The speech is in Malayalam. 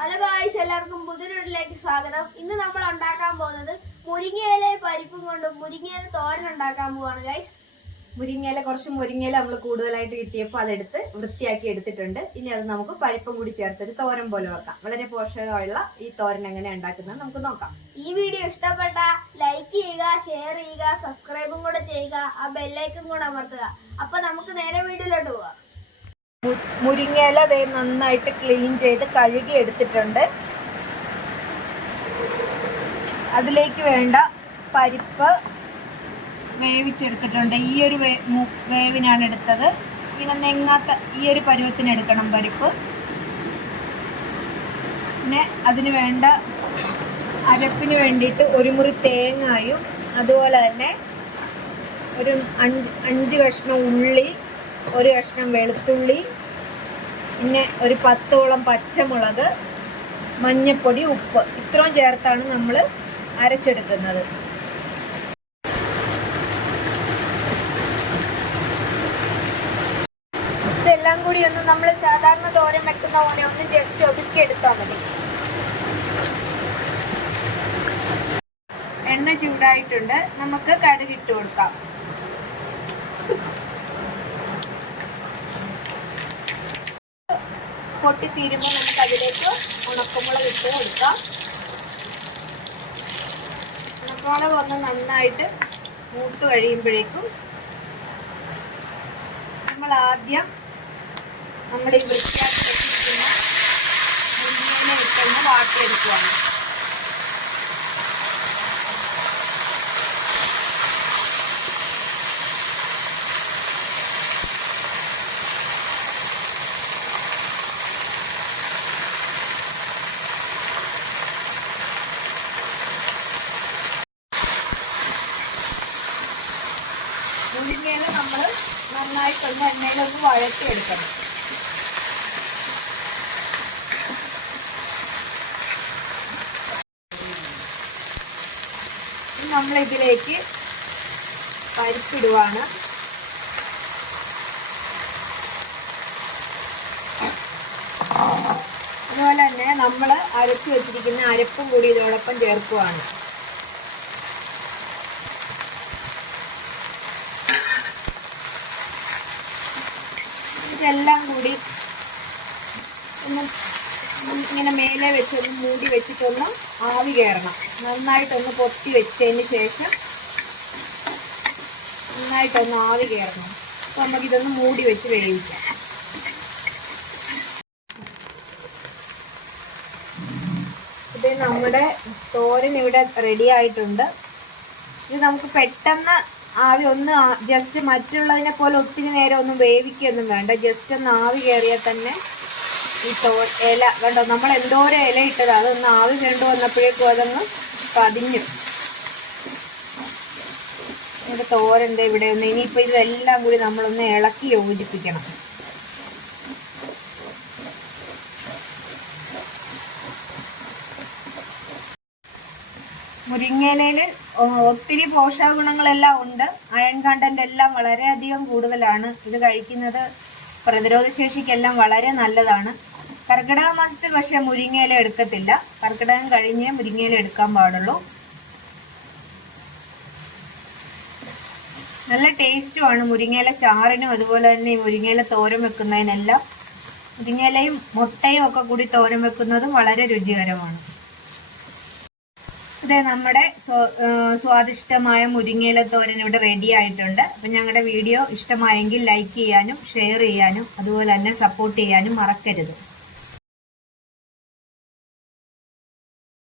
ഹലോ ഗായ്സ് എല്ലാവർക്കും പുതിയൊരിലേക്ക് സ്വാഗതം. ഇന്ന് നമ്മൾ ഉണ്ടാക്കാൻ പോകുന്നത് മുരിങ്ങയില പരിപ്പും കൊണ്ട് മുരിങ്ങയില തോരൻ ഉണ്ടാക്കാൻ പോവാണ് ഗൈസ് മുരിങ്ങയില കുറച്ച് മുരിങ്ങയില നമ്മൾ കൂടുതലായിട്ട് കിട്ടിയപ്പോൾ അതെടുത്ത് വൃത്തിയാക്കി എടുത്തിട്ടുണ്ട്. ഇനി അത് നമുക്ക് പരിപ്പും കൂടി ചേർത്തൊരു തോരൻ പോലെ വെക്കാം. വളരെ പോഷകമുള്ള ഈ തോരൻ എങ്ങനെ ഉണ്ടാക്കുന്നത് നമുക്ക് നോക്കാം. ഈ വീഡിയോ ഇഷ്ടപ്പെട്ട ലൈക്ക് ചെയ്യുക ഷെയർ ചെയ്യുക സബ്സ്ക്രൈബും കൂടെ ചെയ്യുക ആ ബെല്ലൈക്കും കൂടെ അമർത്തുക. അപ്പൊ നമുക്ക് നേരെ വീഡിയോയിലോട്ട് പോവാം. മുരിങ്ങയില ദേ നന്നായിട്ട് ക്ലീൻ ചെയ്ത് കഴുകി എടുത്തിട്ടുണ്ട്. അതിലേക്ക് വേണ്ട പരിപ്പ് വേവിച്ചെടുത്തിട്ടുണ്ട്. ഈ ഒരു വേവിനാണ് എടുത്തത്. പിന്നെ നെങ്ങാത്ത ഈ ഒരു പരുവത്തിന് എടുക്കണം പരിപ്പ്. പിന്നെ അതിന് വേണ്ട അരപ്പിന് വേണ്ടിയിട്ട് ഒരു മുറി തേങ്ങായും അതുപോലെ തന്നെ ഒരു അഞ്ച് അഞ്ച് കഷ്ണം ഉള്ളി ഒരു കഷ്ണം വെളുത്തുള്ളി പിന്നെ ഒരു പത്തോളം പച്ചമുളക് മഞ്ഞപ്പൊടി ഉപ്പ്. ഇത്രയും ചേർത്താണ് നമ്മൾ അരച്ചെടുക്കുന്നത്. ഇതെല്ലാം കൂടി ഒന്ന് നമ്മൾ സാധാരണ തോരൻ വെക്കുന്ന പോലെ ഒന്ന് ജസ്റ്റ് ഒതുക്കി എടുത്താൽ മതി. എണ്ണ ചൂടായിട്ടുണ്ട്. നമുക്ക് കടുക് ഇട്ട് കൊടുക്കാം. പൊട്ടിത്തീരുമ്പോൾ നമുക്ക് അതിലേക്ക് ഉണക്കമുളക് ഇട്ട് കൊടുക്കാം. ഉണക്കമുളക് ഒന്ന് നന്നായിട്ട് മൂട്ട് കഴിയുമ്പോഴേക്കും നമ്മൾ ആദ്യം നമ്മുടെ ഈ വൃത്തിയാക്കി വെച്ചിരിക്കുന്ന ഇട്ടൊന്ന് വാട്ടിയെടുക്കുകയാണ് മുരിങ്ങയില നമ്മൾ നന്നായിട്ടൊന്ന് എണ്ണയിലൊന്ന് വഴറ്റിയെടുക്കണം. ഇതിലേക്ക് പരിപ്പിടുവാണ്. അതുപോലെ തന്നെ നമ്മൾ അരച്ചു വെച്ചിരിക്കുന്ന അരപ്പും കൂടി ഇതോടൊപ്പം ചേർക്കുവാണ്. ഇതെല്ലാം കൂടി ഒന്ന് ഇങ്ങനെ മേലെ വെച്ചൊന്ന് മൂടി വെച്ചിട്ടൊന്ന് ആവി കയറണം നന്നായിട്ടൊന്ന് പൊത്തി വെച്ചതിന് ശേഷം നന്നായിട്ടൊന്ന് ആവി കയറണം അപ്പോൾ നമുക്കിതൊന്ന് മൂടി വെച്ച് വേവിക്കാം. ഇത് നമ്മുടെ തോരൻ ഇവിടെ റെഡി ആയിട്ടുണ്ട്. ഇത് നമുക്ക് പെട്ടെന്ന് ആവി ഒന്ന് ജസ്റ്റ് മറ്റുള്ളതിനെ പോലെ ഒത്തിരി നേരം ഒന്നും വേവിക്കൊന്നും വേണ്ട. ജസ്റ്റ് ഒന്ന് ആവി കയറിയാൽ തന്നെ ഈ തോ ഇല കണ്ടോ? നമ്മൾ എന്തോരം ഇല ഇട്ടത്. അതൊന്ന് ആവി കണ്ടു വന്നപ്പോഴേക്കും അതങ്ങ് പതിഞ്ഞു. ഇവിടെ തോരണ്ട് ഇവിടെ ഒന്ന്. ഇനിയിപ്പോൾ ഇതെല്ലാം കൂടി നമ്മളൊന്ന് ഇളക്കി യോജിപ്പിക്കണം. മുരിങ്ങയിലയിൽ ഒത്തിരി പോഷക ഗുണങ്ങളെല്ലാം ഉണ്ട്. അയൺ കണ്ടന്റ് എല്ലാം വളരെയധികം കൂടുതലാണ്. ഇത് കഴിക്കുന്നത് പ്രതിരോധശേഷിക്കെല്ലാം വളരെ നല്ലതാണ്. കർക്കിടക മാസത്തിൽ പക്ഷെ മുരിങ്ങയില എടുക്കത്തില്ല. കർക്കിടകം കഴിഞ്ഞേ മുരിങ്ങയില എടുക്കാൻ പാടുള്ളൂ. നല്ല ടേസ്റ്റുമാണ് മുരിങ്ങയില ചാറിനും അതുപോലെ തന്നെ മുരിങ്ങയില തോരൻ വെക്കുന്നതിനെല്ലാം. മുരിങ്ങയിലയും മുട്ടയും ഒക്കെ കൂടി തോരൻ വെക്കുന്നതും വളരെ രുചികരമാണ്. നമ്മുടെ സ്വാദിഷ്ടമായ മുരിങ്ങയില തോരൻ ഇവിടെ റെഡി ആയിട്ടുണ്ട്. അപ്പം ഞങ്ങളുടെ വീഡിയോ ഇഷ്ടമായെങ്കിൽ ലൈക്ക് ചെയ്യാനും ഷെയർ ചെയ്യാനും അതുപോലെ തന്നെ സപ്പോർട്ട് ചെയ്യാനും മറക്കരുത്.